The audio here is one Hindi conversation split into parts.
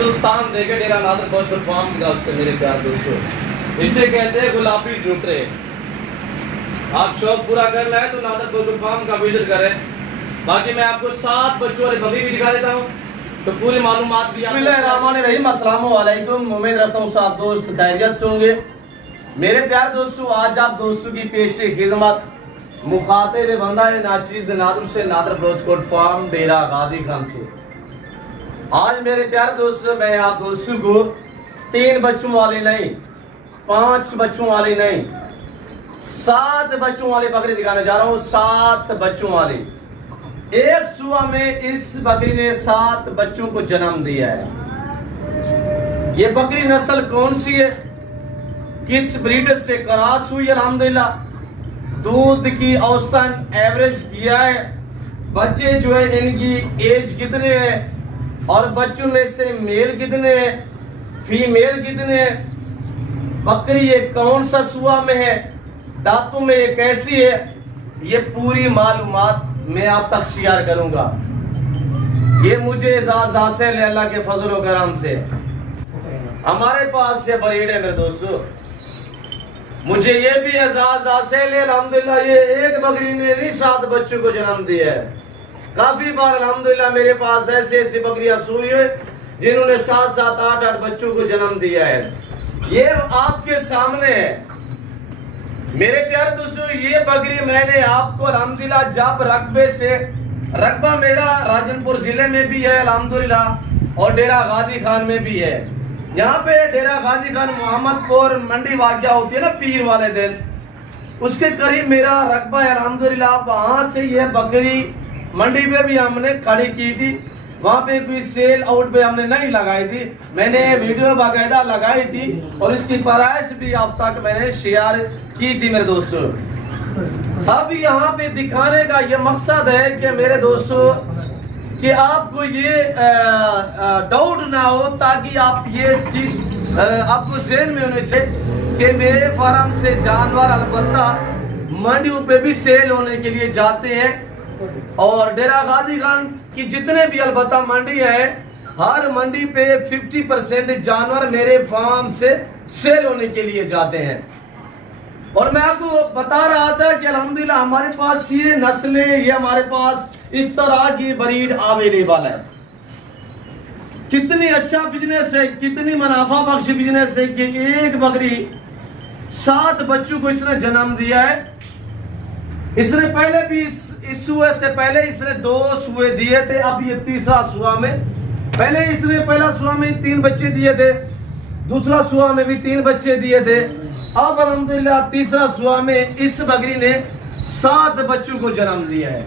सुल्तान देखे डेरा नादर बहुत परफॉर्म किया उससे मेरे प्यार दोस्तों। इसे कहते हैं गुलाबी डुकरे। आप शौक पूरा करना है तो नादर गोल्ड फार्म का विजिट करें। बाकी मैं आपको 7 बच्चों वाले बकरी भी दिखा देता हूँ तो पूरी मालूमात भी। बिस्मिल्लाहिर्रहमानिर्रहीम, अस्सलाम वालेकुम। उम्मीद रहता हूँ साथ दोस्त खैरियत से होंगे। मेरे प्यार दोस्तों, आज आप दोस्तों की पेशे खिदमत मुखातिब बंदा है नाचीज नादर से नादर गोल्ड फार्म डेरा गादी खान से। आज मेरे प्यार दोस्तों, मैं आप दोस्तों को 3 बच्चों वाले नहीं, 5 बच्चों वाले नहीं, 7 बच्चों वाले बकरी दिखाने जा रहा हूँ। 7 बच्चों वाले। एक सुबह में इस बकरी ने 7 बच्चों को जन्म दिया है। ये बकरी नस्ल कौन सी है, किस ब्रीडर से क्रॉस हुई? अल्हम्दुलिल्लाह दूध की औसतन एवरेज किया है। बच्चे जो है इनकी एज कितने हैं और बच्चों में से मेल कितने हैं, फीमेल कितने हैं, बकरी ये कौन सा सुआ में है, दांतों में ये कैसी है, ये पूरी मालूमात मैं आप तक शेयर करूंगा। ये मुझे इजाज़त हासिल है अल्लाह के फजल व करम से। हमारे पास ये ब्रीड है मेरे दोस्तों, मुझे ये भी एजाज़त हासिल है अल्हम्दुलिल्लाह। ये एक बकरी ने नहीं 7 बच्चों को जन्म दिया है। काफी बार अल्हम्दुलिल्लाह मेरे पास ऐसी बकरियां सुई है जिन्होंने 7-7, 8-8 बच्चों को जन्म दिया है। ये आपके सामने है मेरे प्यारे दोस्तों। ये बकरी मैंने आपको अल्हम्दुलिल्लाह जब रकबा मेरा राजनपुर जिले में भी है अल्हम्दुलिल्लाह और डेरा गादी खान में भी है। यहाँ पे डेरा गादी खान मोहम्मदपुर मंडी वाक़या होती है ना पीर वाले दिन, उसके करीब मेरा रकबा है अल्हम्दुलिल्लाह। वहाँ से ये बकरी मंडी में भी हमने खड़ी की थी, वहाँ पे कोई सेल आउट पे हमने नहीं लगाई थी, मैंने वीडियो बाकायदा लगाई थी और इसकी प्राइस भी आप तक मैंने शेयर की थी मेरे दोस्तों। अब यहाँ पे दिखाने का ये मकसद है कि मेरे दोस्तों कि आपको ये डाउट ना हो, ताकि आप ये चीज आपको ज़हन में होने चाहिए कि मेरे फार्म से जानवर अलबत्ता मंडियों पे भी सेल होने के लिए जाते हैं और डेरा गादी खान की जितने भी अलबत्ता मंडी है, हर मंडी पे 50% जानवर मेरे फार्म से सेल होने के लिए जाते हैं। और मैं आपको बता रहा था कि अल्हम्दुलिल्लाह हमारे पास ये नस्लें, ये हमारे पास इस तरह की ब्रीड अवेलेबल है। कितनी अच्छा बिजनेस है, कितनी मुनाफा बख्श बिजनेस है कि एक बकरी 7 बच्चों को इसने जन्म दिया है। इसने पहले भी इस सुए से पहले इसने 2 सुए दिए थे, अब ये तीसरा सुआ में। पहले इसने पहला सुआ में 3 बच्चे दिए थे, दूसरा सुआ में भी 3 बच्चे दिए थे, अब अल्हम्दुलिल्लाह तीसरा सुआ में इस बकरी ने 7 बच्चों को जन्म दिया है।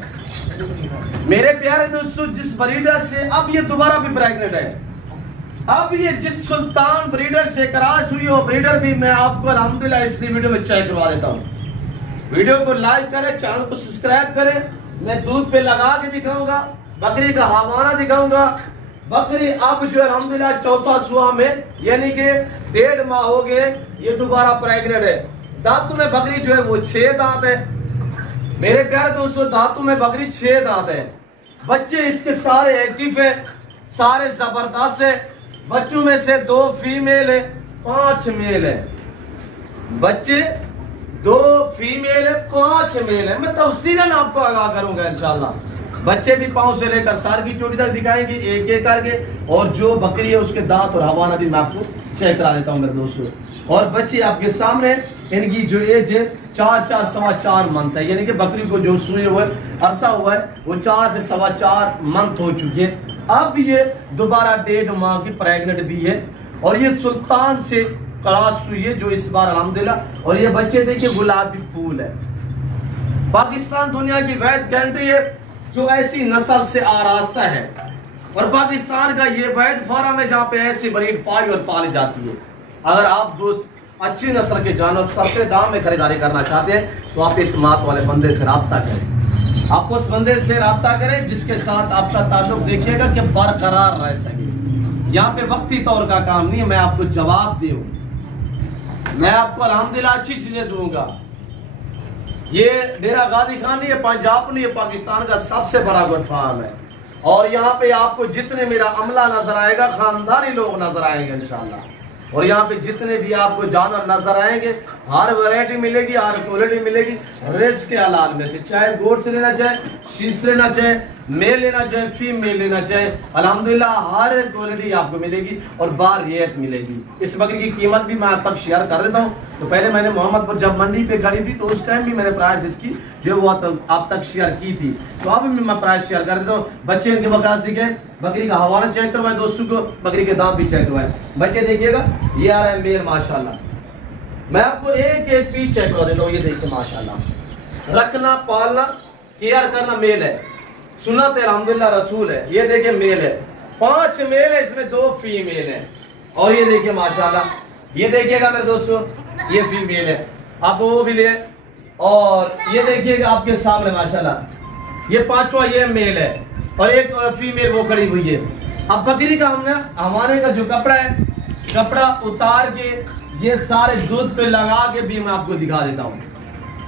मेरे प्यारे दोस्तों, जिस ब्रीडर से अब ये दोबारा भी प्रेग्नेंट है, अब ये जिस सुल्तान ब्रीडर से क्रॉस हुई वो ब्रीडर भी मैं आपको अल्हम्दुलिल्लाह इस वीडियो में चेक करवा देता हूँ। वीडियो को लाइक करें, चैनल को सब्सक्राइब करें। मैं दूध पे लगा के दिखाऊंगा, बकरी का हवाना दिखाऊंगा। बकरी अब जो अल्हम्दुलिल्लाह 4था सुआ में, यानी कि 1.5 माह हो गए, ये दोबारा प्रेग्नेंट है। दांतों में बकरी जो है वो 6 दांत है मेरे प्यारे दोस्तों, दांतों में बकरी 6 दांत है। बच्चे इसके सारे एक्टिव है, सारे जबरदस्त है। बच्चों में से 2 फीमेल है, 5 मेल है। बच्चे 2 फीमेल है, 5 मेल है। मैं तफसीलन आपको आगाह करूंगा इंशाल्लाह। बच्चे भी पाँव से लेकर सार की चोटी तक दिखाएंगे एक एक करके, और जो बकरी है उसके दांत और हवाना भी मैं आपको चेक करा देता हूँ मेरे दोस्तों। और बच्चे आपके सामने, इनकी जो एज है 4 सवा 4 मंथ है, यानी कि बकरी को जो सुए हुए अरसा हुआ है वो 4 से सवा 4 मंथ हो चुकी है। अब ये दोबारा 1.5 माह की प्रेग्नेंट भी है और ये सुल्तान से क्रॉस हुई है जो इस बार अल्हम्दुलिल्लाह। और ये बच्चे देखिए गुलाबी फूल है। पाकिस्तान दुनिया की वैध कंट्री है जो ऐसी नस्ल से आरास्ता है और पाकिस्तान का ये वैध फार्म है जहाँ पे ऐसी ब्रीड पाई और पाली जाती है। अगर आप दोस्त अच्छी नस्ल के जानवर सस्ते दाम में खरीदारी करना चाहते हैं तो आप इत्मीनान वाले बंदे से रब्ता करें। आप उस बंदे से रब्ता करें जिसके साथ आपका ताल्लुक देखिएगा कि बरकरार रह सके। यहाँ पे वक्ती तौर का काम नहीं है, मैं आपको जवाब दूँ, मैं आपको अल्हम्दुलिल्लाह अच्छी चीजें दूंगा। ये डेरा गादी खान नहीं है, पंजाब नहीं है, पाकिस्तान का सबसे बड़ा गोट फार्म है। और यहाँ पे आपको जितने मेरा अमला नजर आएगा खानदानी लोग नजर आएंगे इंशाल्लाह। और यहाँ पे जितने भी आपको जानवर नजर आएंगे हर वैरायटी मिलेगी, हर क्वालिटी मिलेगी। रेस के हलाल में से चाहे गोट से लेना चाहे, शीप से लेना चाहे, मेल लेना चाहे, फीमेल लेना चाहे, अल्हम्दुलिल्लाह हर क्वालिटी आपको मिलेगी और बारियत मिलेगी। इस बकरी की कीमत भी मैं आप तक शेयर कर देता हूँ। तो पहले मैंने मोहम्मदपुर जब मंडी पे खड़ी थी तो उस टाइम भी मैंने प्राइस इसकी जो वो आप तक शेयर की थी, तो अब भी मैं प्राइस शेयर कर देता हूँ। बच्चे इनके बकास दिखे, बकरी का हवाला चेक करवाए दोस्तों को, बकरी के दांत भी चेक करवाए। बच्चे देखिएगा, ये आ रहा है मेल माशाल्लाह। मैं आपको एक एक पीस चेक करवा देता हूँ। ये देखिए माशाल्लाह, रखना पालना केयर करना मेल है, सुन्नत है, अल्हम्दुलिल्लाह रसूल है। ये देखिए मेल है, 5 मेल है, इसमें 2 फीमेल है। और ये देखिए माशाल्लाह, ये देखिएगा मेरे दोस्तों, ये फीमेल है, आप वो भी ले। और ये देखिएगा आपके सामने माशाल्लाह, ये 5वां ये मेल है और एक फीमेल वो खड़ी हुई है। अब बकरी का हमने हमारे का जो कपड़ा है, कपड़ा उतार के ये सारे दूध पे लगा के भी मैं आपको दिखा देता हूँ।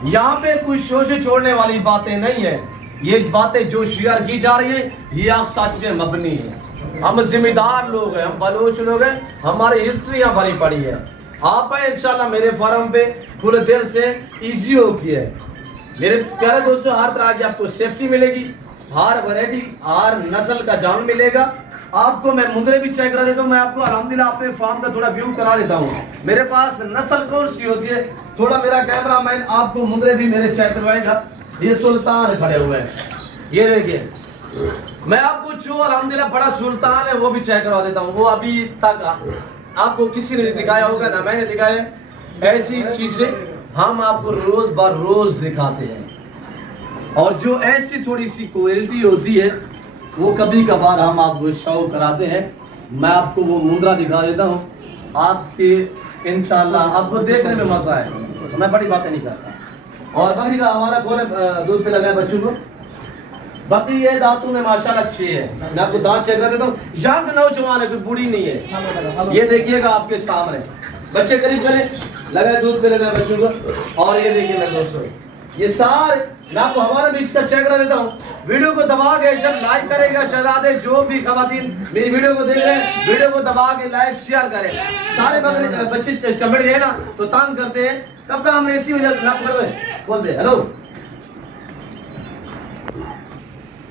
यहाँ पे कुछ शोशे छोड़ने वाली बातें नहीं है। ये बातें जो शेयर की जा रही है ये आप सच में मबनी है। हम जिम्मेदार लोग हैं, हम बलोच लोग हैं, हमारी हिस्ट्री यहाँ भरी पड़ी है। आप आए इंशाल्लाह मेरे फार्म पे, पूरे दिल से इजी होगी है मेरे प्यारे दोस्तों। हर तरह की आपको सेफ्टी मिलेगी, हर वैरायटी हर नस्ल का जान मिलेगा। आपको मैं मुंदरे भी चेक करा देता हूँ। मैं आपको अल्हम्दुलिल्लाह अपने फार्म का थोड़ा व्यू करा देता हूँ। मेरे पास नस्ल कौन सी होती है, थोड़ा मेरा कैमरा मैन आपको मुंदरे भी मेरे चेक करवाएगा। ये सुल्तान खड़े हुए हैं, ये देखिए। मैं आपको जो अल्हम्दुलिल्लाह बड़ा सुल्तान है वो भी चेक करवा देता हूँ। वो अभी तक आपको किसी ने दिखाया होगा ना मैंने दिखाया। ऐसी चीजें हम आपको रोज बर रोज दिखाते हैं। और जो ऐसी थोड़ी सी क्वालिटी होती है वो कभी कभार हम आपको शो कराते हैं। मैं आपको वो मुद्रा दिखा देता हूँ, आपके इंशाल्लाह आपको देखने में मजा है। तो मैं बड़ी बातें नहीं करता। और बकरी का हमारा कौन दूध पे लगा है बच्चों को। बकरी ये दांतों में माशाल्लाह अच्छी है। मैं आपको दांत चेक कर देता हूँ। यंग नौजवान है, कोई बूढ़ी नहीं है। ये देखिएगा आपके सामने, बच्चे करीब करें लगाए दूध पे लगाए बच्चों को। और ये देखिए मेरे दोस्तों, ये सारे मैं आपको हमारा भी इसका चेक करा देता हूँ। वीडियो को दबा के सब लाइक करेगा शहजादे, जो भी खवातीन मेरी वीडियो को देख रहे हैं, वीडियो को दबा के लाइक शेयर करें। सारे बच्चे चमड़ गए ना तो तंग करते हैं, कपड़ा हमने इसी वजह ना बोल दे। हेलो,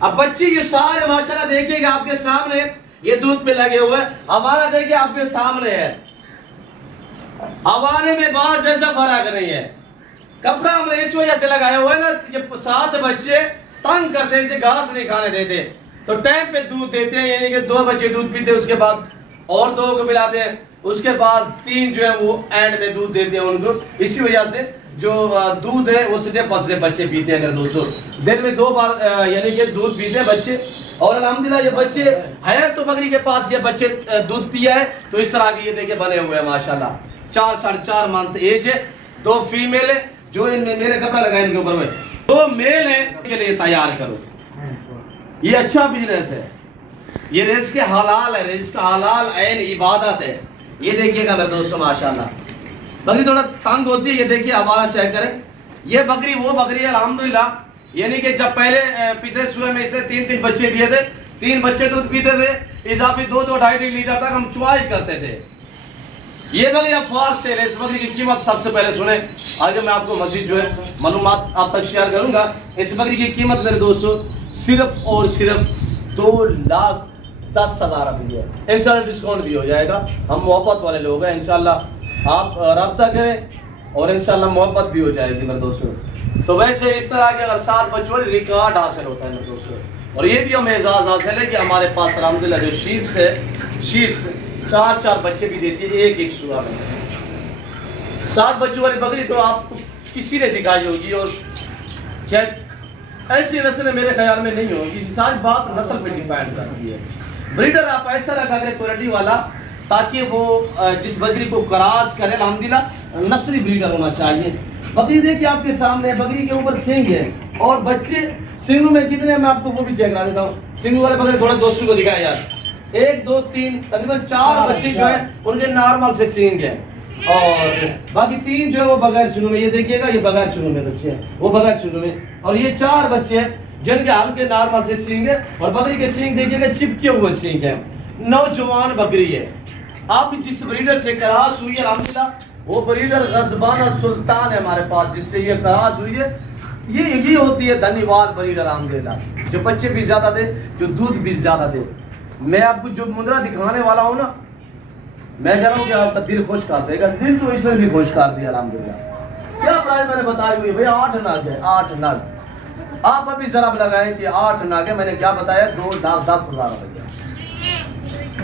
अब बच्चे ये सारे माशाल्लाह देखिएगा आपके सामने, ये दूध पे लगे हुए। हमारा देखिए आपके सामने है, हवाने में बात जैसा फर्क नहीं है। कपड़ा हमने इस वजह से लगाया हुआ है ना, ये 7 बच्चे तंग करते हैं, इसे घास नहीं खाने देते, तो टाइम पे दूध देते हैं। यानी कि 2 बच्चे दूध पीते हैं, उसके बाद और 2 को पिलाते हैं, उसके बाद 3 जो है वो एंड में दूध देते हैं उनको। इसी वजह से जो दूध है वो सिर्फ फसले बच्चे पीते हैं मेरे दोस्तों। दिन में 2 बार यानी कि दूध पीते हैं बच्चे। और अल्हम्दुलिल्लाह ये बच्चे है तो बकरी के पास ये बच्चे दूध पिया है तो इस तरह के ये देखिए बने हुए हैं माशाल्लाह। 4 साढ़े 4 मंथ एज है। 2 फीमेल है जो मेरे कपड़ा लगाए इनके ऊपर में, 2 मेल है के लिए तैयार करो। ये अच्छा बिजनेस है, ये रिस्क हलाल है, रिस्क हलाल ऐन इबादत है। ये देखिएगा मेरे दोस्तों माशाल्लाह, बकरी थोड़ा तंग होती है। ये देखिए हमारा चेक करें, ये बकरी वो बकरी है अल्हम्दुलिल्लाह। यानी कि जब पहले पिछले सुबह में इसने 3 बच्चे दिए थे, 3 बच्चे दूध पीते थे, इजाफी 2-2.5 लीटर तक हम चुवाई करते थे। ये बकरी अब फास्ट सेल है। इस बकरी की कीमत सबसे पहले सुने, आगे मैं आपको मजीद जो है मालूमात आप तक शेयर करूंगा। इस बकरी की कीमत मेरे दोस्तों सिर्फ और सिर्फ 2,10,000 रुपये है। इंशाल्लाह डिस्काउंट भी हो जाएगा, हम मोहब्बत वाले लोग हैं। इंशाल्लाह आप रब्ता करें और इंशाल्लाह मोहब्बत भी हो जाएगी मेरे दोस्तों। तो वैसे इस तरह के अगर 7 बच्चों रिकॉर्ड हासिल होता है मेरे दोस्तों। और ये भी हमें एजाज हासिल है कि हमारे पास अल्हम्दुलिल्लाह जो शीप्स है, शीप्स 4-4 बच्चे भी देती है एक सुबह में। 7 बच्चों वाली बकरी तो आपको किसी ने दिखाई होगी, और शायद ऐसी नस्ल मेरे ख्याल में नहीं होगी। सारी बात नस्ल पे डिपेंड करती है। ब्रीडर आप ऐसा रखा करें क्वालिटी वाला, ताकि वो जिस बकरी को क्रॉस करे अल्हम्दुलिल्लाह नस्ली ब्रीडर होना चाहिए। बकरी देखिए आपके सामने, बकरी के ऊपर सिंग है और बच्चे सिंग में कितने मैं आपको वो भी चेक करा देता हूँ। सिंग वाले बकरे थोड़ा दोस्तों को दिखाया यार, 1 2 3 तकरीबन 4 बच्चे जो है उनके नॉर्मल से सिंग है, और बाकी 3 जो है वो बगैर सिंग में। ये देखिएगा ये बगैर सिंग में बच्चे हैं, वो बगैर सिंग में। और ये 4 बच्चे हैं जिनके हल्के नॉर्मल से सींग है, और बकरी के सींग देखिएगा चिपके हुए सींग है, नौजवान बकरी है। आप जिस ब्रीडर से क्रॉस हुई है अल्हम्दुलिल्लाह, वो ब्रीडर गजबाना सुल्तान है हमारे पास, जिससे ये क्रॉस हुई है। ये होती है धनीवाल ब्रीडर अल्हम्दुलिल्लाह, जो बच्चे भी ज्यादा दे, जो दूध भी ज्यादा दे। मैं आपको जो मुद्रा दिखाने वाला हूँ ना, मैं कह रहा हूँ कि आपका दिल खुश कर देगा, दिल तो इसने भी खुश कर दिया अल्हम्दुलिल्लाह। क्या प्राइस मैंने बताई हुई है भैया? 8 नग है, 8 नग। आप अभी जरा लगाएं कि 8 नग है, मैंने क्या बताया? 2,10,000 रुपया।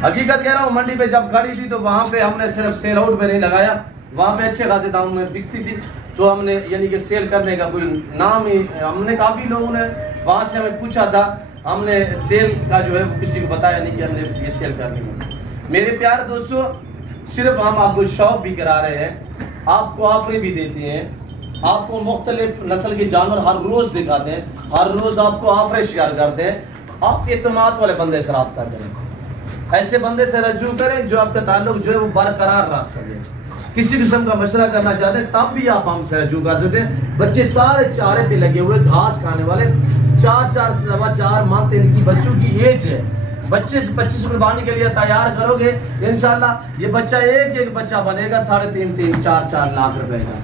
हकीकत कह रहा हूँ, मंडी पे जब खड़ी थी तो वहाँ पे हमने सिर्फ सेल आउट में नहीं लगाया, वहाँ पे अच्छे खासे दाम में बिकती थी, तो हमने यानी कि सेल करने का कोई नाम ही, हमने काफ़ी लोगों ने वहाँ से हमें पूछा था, हमने सेल का जो है किसी को बताया नहीं कि हमने ये सेल करनी है। मेरे प्यारे दोस्तों, सिर्फ हम आपको शौक भी करा रहे हैं, आपको ऑफर भी देते हैं, आपको मुख्तलिफ नस्ल के जानवर हर रोज़ दिखाते हैं, हर रोज़ आपको ऑफर शेयर करते हैं। आप एतमाद वाले बंदे से रब्ता करें, ऐसे बंदे से रजू करें जो आपका ताल्लुक जो है वो बरकरार रख सके। किसी किस्म का मशवरा करना चाहते हैं तब भी आप हमसे रजू कर सकते हैं। बच्चे सारे चारे पे लगे हुए, घास खाने वाले, 4-4 सवा 4 माह इनकी बच्चों की एज है। बच्चे से 25 कुर्बानी के लिए तैयार करोगे इंशाल्लाह, ये बच्चा एक बच्चा बनेगा 3.5, 4 लाख रुपए का।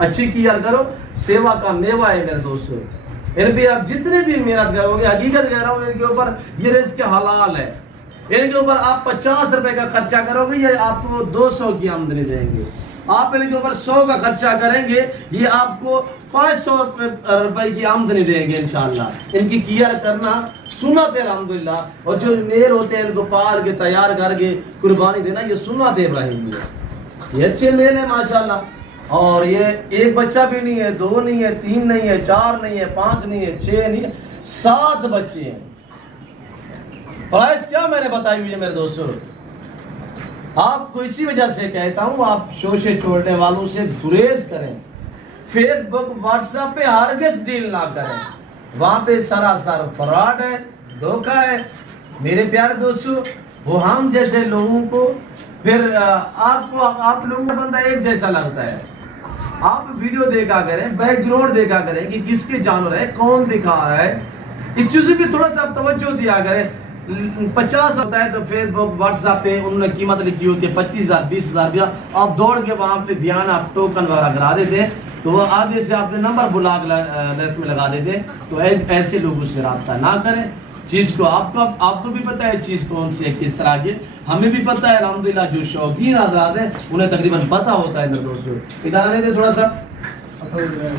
अच्छी केयर करो, सेवा का मेवा है मेरे दोस्तों। इन पे आप जितने भी मेहनत करोगे, हकीकत कह रहा हूँ, इनके ऊपर ये रिस्क हलाल है। इनके ऊपर आप 50 रुपए का खर्चा करोगे, ये आपको 200 की आमदनी देंगे। आप इनके ऊपर 100 का खर्चा करेंगे, ये आपको 500 रुपए की आमदनी देंगे इंशाल्लाह। इनकी केयर करना सुन्नत है अल्हम्दुलिल्लाह, और जो मेल होते हैं इनको पाल के तैयार करके कुर्बानी देना, ये सुन्नत इब्राहिमी है। ये अच्छे मेल है माशाल्लाह, और ये एक बच्चा भी नहीं है, 2 नहीं है, 3 नहीं है, 4 नहीं है, 5 नहीं है, 6 नहीं है, 7 बच्चे हैं। प्राइस क्या मैंने बताई हुई है मेरे दोस्तों? आपको इसी वजह से कहता हूं, आप शोशे छोड़ने वालों से गुरेज करें। फेसबुक व्हाट्सएप पे हरगिज़ डील ना करें, वहां पे सरासर फ्रॉड है, धोखा है मेरे प्यारे दोस्तों। वो हम जैसे लोगों को फिर आपको आप लोगों का बंदा एक जैसा लगता है। आप वीडियो देखा करें, बैकग्राउंड देखा करें कि किसके जानवर है, कौन दिखा रहा है, इस चीज़ पे थोड़ा सा आप तवज्जो दिया करें। 50 होता है तो फेसबुक व्हाट्सएप पे उन्होंने कीमत लिखी होती है 25,000 20,000 रुपया, आप दौड़ के वहाँ पे बयान आप टोकन वगैरह करा देते हैं, तो वो आगे से आपने नंबर ब्लॉक लिस्ट में लगा देते हैं। तो ऐसे लोगों से रब्ता ना करें। चीज़ को आपको भी पता है चीज़ कौन सी है, किस तरह की, हमें भी पता है अल्हम्दुलिल्लाह। जो शौकीन हज़रात हैं उन्हें तकरीबन पता होता है मेरे दोस्तों। इधर आने दे थोड़ा सा,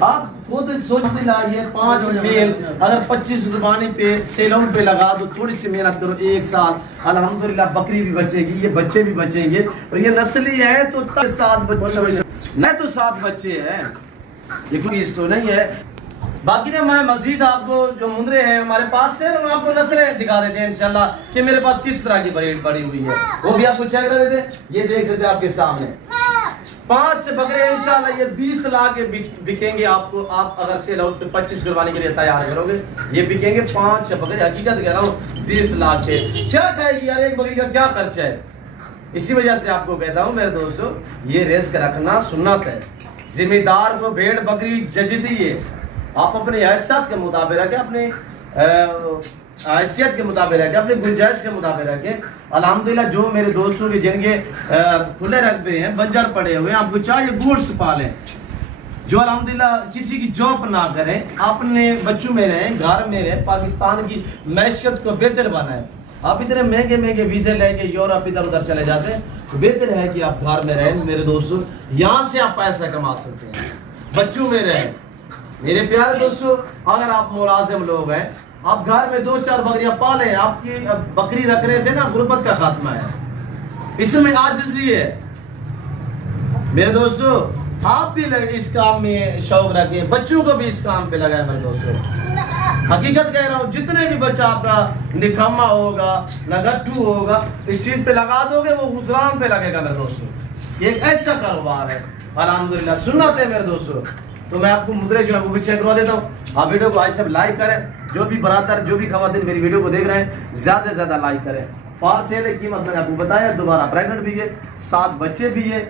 आप खुद सोच दिलाइए 5 मेल अगर 25 कुर्बानी पे सेलोन पे लगा दो, थोड़ी सी मेहनत करो, 1 साल अल्हम्दुलिल्लाह बकरी भी बचेगी, ये बच्चे भी बचेंगे, और ये नस्ली है तो 7 बच्चे नहीं तो 7 बच्चे हैं, ये कोई इस तो नहीं है। बाकी ना मैं मजीद आपको जो मुंदरे हैं हमारे पास से, हम आपको नस्लें दिखा देते हैं इंशाल्लाह कि मेरे पास किस तरह की ब्रीड बड़ी हुई है, वो भी आपको चेक कर देते हैं। ये देख सकते हैं आपके सामने 5 बकरे इंशाल्लाह ये 20 लाख के बिकेंगे आपको। आप अगर सेल आउट पे 25 कुर्बानी के लिए तैयार करोगे, ये बिकेंगे 5 बकरे। हकीकत कह रहा हूँ 20 लाख के क्या कहेगी यार, एक बकरी का क्या खर्चा है। इसी वजह से आपको कहता हूँ मेरे दोस्तों, ये रिस्क रखना सुन्नत है। जिम्मेदार को भेड़ बकरी जजती है, आप अपनी हैसियत के मुताबिक रखें, अपनी हैसियत के मुताबिक रखें, अपनी गुंजाइश के मुताबिक रखें। अल्हम्दुलिल्लाह जो मेरे दोस्तों के जिनके खुले रकबे हैं, बंजर पड़े हुए हैं, आपको चाहिए गुड्स पालें, जो अल्हम्दुलिल्लाह किसी की जॉब ना करें, अपने बच्चों में रहें, घर में रहें, पाकिस्तान की मैशियत को बेहतर बनाएं। आप इतने महंगे महंगे वीज़े लेके यूरोप इधर उधर चले जाते हैं, तो बेहतर है कि आप घर में रहें मेरे दोस्तों। यहाँ से आप पैसा कमा सकते हैं, बच्चों में रहें मेरे प्यारे दोस्तों। अगर आप मुलाजिम लोग हैं, आप घर में 2-4 बकरियां पालें, आपकी बकरी रखने से ना गुर्बत का खात्मा है, इसमें आजिज़ी है मेरे दोस्तों। आप भी इस काम में शौक रखें, बच्चों को भी इस काम पे लगाएं मेरे दोस्तों। हकीकत कह रहा हूँ, जितने भी बच्चा आपका निकम्मा होगा, नगट्टू होगा, इस चीज़ पे लगा दोगे वो गुजरान पे लगेगा मेरे दोस्तों। एक ऐसा कारोबार है अल्हम्दुलिल्लाह, सुन्नत है मेरे दोस्तों। तो मैं आपको मुद्रे जो है वो भी चेक करवा देता हूँ। आप वीडियो को आज सब लाइक करें, जो भी बरातर जो भी खवातीन मेरी वीडियो को देख रहे हैं ज़्यादा से ज़्यादा लाइक करें, फॉर सेल है, कीमत मैंने आपको बताया, दोबारा प्रेग्नेंट भी है, 7 बच्चे भी है,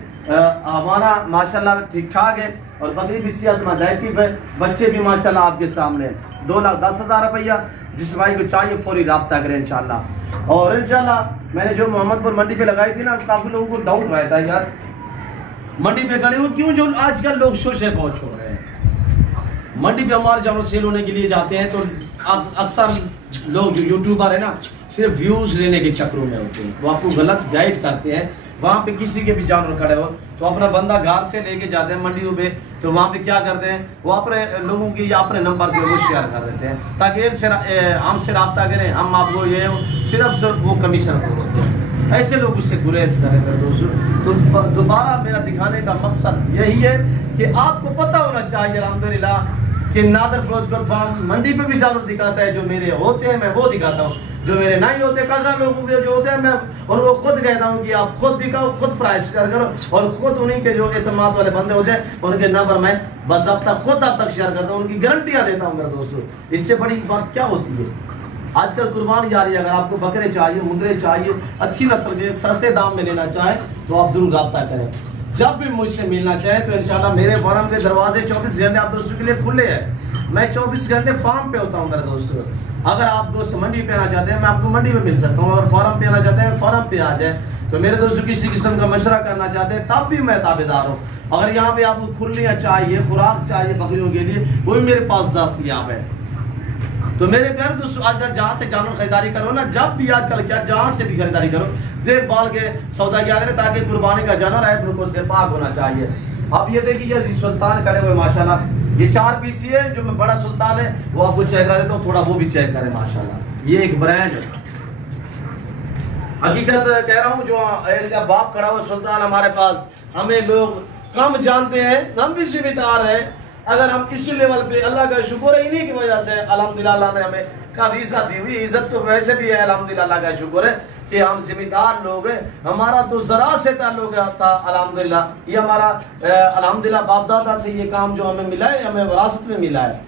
हमारा माशाल्लाह ठीक ठाक है और बकरी भी सेहतमंद एक्टिव है, बच्चे भी माशाल्लाह आपके सामने। 2,10,000 रुपया, जिस भाई को चाहिए फौरी रब्ता करें इंशाल्लाह। और इंशाल्लाह मैंने जो मोहम्मदपुर मंडी पे लगाई थी ना, काफ़ी लोगों को डाउट रहता है यार मंडी पे खड़े हो क्यों, जो आजकल लोग शोशे पहुँच हो रहे हैं। मंडी पे हमारे जानवर सेल होने के लिए जाते हैं तो अब अक्सर लोग जो यूट्यूबर है ना, सिर्फ व्यूज़ लेने के चक्रों में होते हैं, वो आपको गलत गाइड करते हैं। वहाँ पे किसी के भी जानवर खड़े हो तो अपना बंदा घर से लेके जाते हैं मंडियों पे, तो वहाँ पे क्या करते हैं, वो अपने लोगों की या अपने नंबर जो वो शेयर कर देते हैं ताकि हमसे रब्ता करें, हम आपको ये सिर्फ वो कमीशन को होते हैं। ऐसे लोग उससे गुरेज करें मेरे दोस्तों। तो दोबारा मेरा दिखाने का मकसद यही है कि आपको पता होना चाहिए अल्हम्दुलिल्लाह कि नादर ब्रोचकर फार्म मंडी पे भी जानवर दिखाता है, जो मेरे होते हैं मैं वो दिखाता हूँ, जो मेरे नहीं होते कसा लोगों के जो होते हैं मैं उनको खुद कहता हूँ कि आप खुद दिखाओ, खुद प्राइस शेयर करो और खुद उन्हीं के जो एतमाद वाले बंदे होते हैं उनके नंबर मैं बस अब तक शेयर करता हूँ, उनकी गारंटियाँ देता हूँ मेरे दोस्तों। इससे बड़ी बात क्या होती है, आजकल कुर्बानी जा रही है, अगर आपको बकरे चाहिए, मुंदरे चाहिए, अच्छी नस्ल के सस्ते दाम में लेना चाहे तो आप जरूर रब्ता करें। जब भी मुझसे मिलना चाहे तो इंशाल्लाह मेरे फार्म के दरवाजे 24 घंटे आप दोस्तों के लिए खुले हैं। मैं 24 घंटे फार्म पे होता हूँ मेरे दोस्तों। अगर आप दोस्त मंडी पे आना चाहते हैं मैं आपको मंडी में मिल सकता हूँ, अगर फार्म पे आना चाहते हैं फार्म पे आ जाए। तो मेरे दोस्तों किसी किस्म का मशवरा करना चाहते हैं तब भी मैं ताबेदार हूँ। अगर यहाँ पे आपको खुरलियाँ चाहिए, खुराक चाहिए बकरियों के लिए, वो भी मेरे पास दस्तयाब है। तो मेरे प्यारे दोस्तों आजकल जहाँ से जानवर खरीदारी करो ना, जब भी आजकल क्या जहाँ से भी खरीदारी करो देखभाल के सौदा किया करें ताकि कुर्बानी का जानवर है बिल्कुल से पाक होना चाहिए। अब ये देखिए ये सुल्तान खड़े हुए माशाल्लाह, ये 4 पीस है, जो मैं बड़ा सुल्तान है वो आपको चेक करा देता हूँ, थोड़ा वो भी चेक करें माशाल्लाह। ये एक ब्रांड है, हकीकत कह रहा हूँ, जो बाप खड़ा हुआ सुल्तान हमारे पास, हमें लोग कम जानते हैं, हम भी जिम्मेदार हैं। अगर हम इसी लेवल पे, अल्लाह का शुक्र है, इन्हीं की वजह से अल्हम्दुलिल्लाह अल्लाह ने हमें काफ़ी इज्जत दी हुई। इज्जत तो वैसे भी है अल्हम्दुलिल्लाह, अल्लाह का शुक्र है कि हम जिम्मेदार लोग हैं। हमारा तो ज़रा से ताल्लुक था अल्हम्दुलिल्लाह, ये हमारा अल्हम्दुलिल्लाह बाप दादा से ये काम जो हमें मिला है, हमें विरासत में मिला है।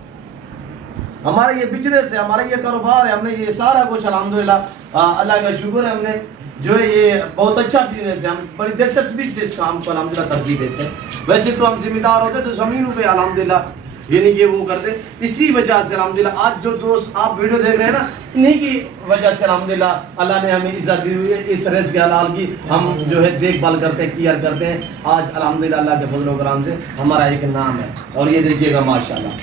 हमारा ये बिजनेस है, हमारा ये कारोबार है, हमने ये सारा कुछ अल्हम्दुलिल्लाह अल्लाह का शुक्र है, हमने जो है ये बहुत अच्छा बिजनेस है, हम बड़ी दिलचस्पी से इस काम को अल्हम्दुलिल्लाह तरजीह देते हैं। वैसे तो हम जिम्मेदार होते तो ज़मीनों पे अल्हम्दुलिल्लाह ये नहीं कि वो करते। इसी वजह से अल्हम्दुलिल्लाह आज जो दोस्त आप वीडियो देख रहे हैं ना, इन्हीं की वजह से अल्हम्दुलिल्लाह अल्लाह ने हमें इज्जत दी हुई है। इस रिज़्क़ हलाल की हम जो है देखभाल करते हैं, केयर करते हैं। आज अल्हम्दुलिल्लाह अल्लाह के फजल व करम से हमारा एक नाम है। और ये देखिएगा माशाल्लाह,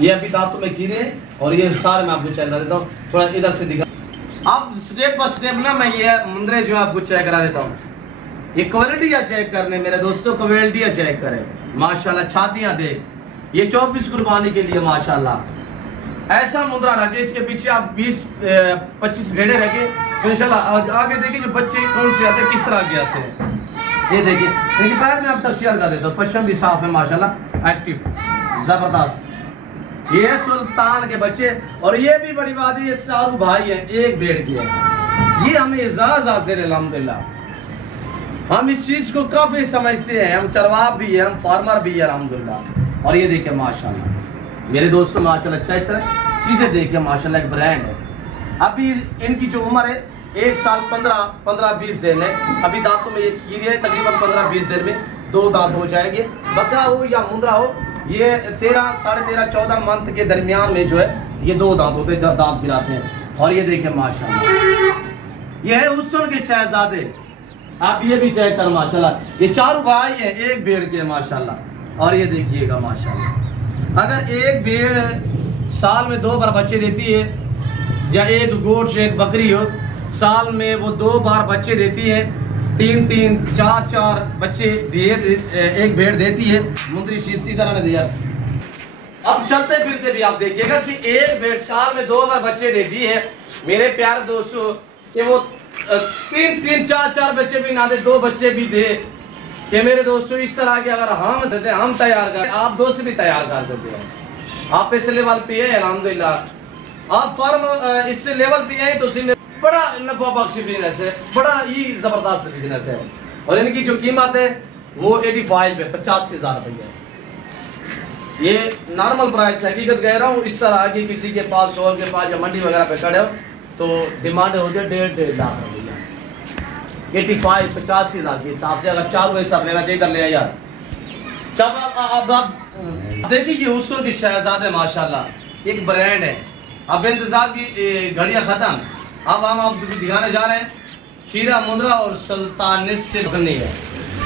ये अभी दांतों में कीड़े हैं और ये सारे मैं आपको चेक करा देता हूँ, थोड़ा इधर से दिखा। अब स्टेप बाय स्टेप ना मैं ये मुंदरे जो है आपको चेक करा देता हूँ। ये क्वालिटियाँ चेक करने मेरे दोस्तों, क्वालिटियाँ चेक करें माशाल्लाह। छातियाँ देख, ये 24 कुर्बानी के लिए माशाल्लाह। ऐसा मुंदरा रखे, इसके पीछे आप 20-25 भेड़े रखे तो इंशाल्लाह आगे देखिए जो बच्चे कौन से आते हैं, किस तरह के आते हैं। ये देखिए, लेकिन पैर में आप तक शेयर कर देता हूँ, पश्चिम भी साफ है माशाल्लाह, एक्टिव ज़बरदस्त। ये सुल्तान के बच्चे, और ये भी बड़ी बात है, ये चारों भाई हैं, एक भेड़ की है। ये हमें एजाज़ हासिल है अल्हम्दुलिल्लाह, हम इस चीज़ को काफ़ी समझते हैं, हम चरवाह भी है, हम फार्मर भी है अल्हम्दुलिल्लाह। और ये देखिए माशाल्लाह मेरे दोस्तों, माशाल्लाह चेक करें, चीज़ें देखिए माशाल्लाह, एक ब्रांड है। अभी इनकी जो उम्र है 1 साल 15-20 दिन है। अभी दांतों में ये कीड़े है, तकरीबन 15-20 दिन में 2 दांत हो जाएंगे। बकरा हो या मुंदरा हो, ये 13, 13.5, 14 मंथ के दरमियान में जो है ये 2 दांत होते हैं, दांत गिराते हैं। और ये देखिए माशाल्लाह, ये है हुस्न के शहजादे। आप ये भी चेक कर माशाल्लाह, ये चारों भाई हैं, एक भेड़ के माशाल्लाह। और ये देखिएगा माशाल्लाह, अगर एक भेड़ साल में 2 बार बच्चे देती है, या एक गोट से एक बकरी हो, साल में वो 2 बार बच्चे देती है, 3-3, 4-4 बच्चे एक भेड़ देती है। मुंदरी शीप इधर आने दिया। अब चलते फिरते भी आप देखिएगा कि एक भेड़ साल में 2 बार बच्चे देती है मेरे प्यारे दोस्तों, कि वो 3-3, 4-4 बच्चे भी ना दे, 2 बच्चे भी दे, कि मेरे दोस्तों इस तरह के अगर हम तैयार कर, आप दोस्त भी तैयार कर सकते हैं। आप इस लेवल पे है अल्हम्दुलिल्लाह, आप फार्म इस लेवल पे है तो बड़ा नफा बख्श बिजनेस है, बड़ा ही जबरदस्त बिजनेस है। और इनकी जो कीमत है वो 85 है, 85,000 रुपये है। ये नॉर्मल प्राइस है, हकीकत कह रहा हूँ। इस तरह की किसी के पास, शोर के पास या मंडी वगैरह पे खड़े हो तो डिमांड हो जाए 1.5 लाख रुपया। 85 85,000 के हिसाब से। अगर 4 हुए सर लेना चाहिए इधर ले यार। जब अब देखिए ये हुस्न की शहजादे माशाल्लाह एक ब्रांड है। अब इंतजार की घड़ियां खत्म, अब हम आप दिखाने जा रहे हैं खीरा मुंद्रा और सुल्तानिस से है।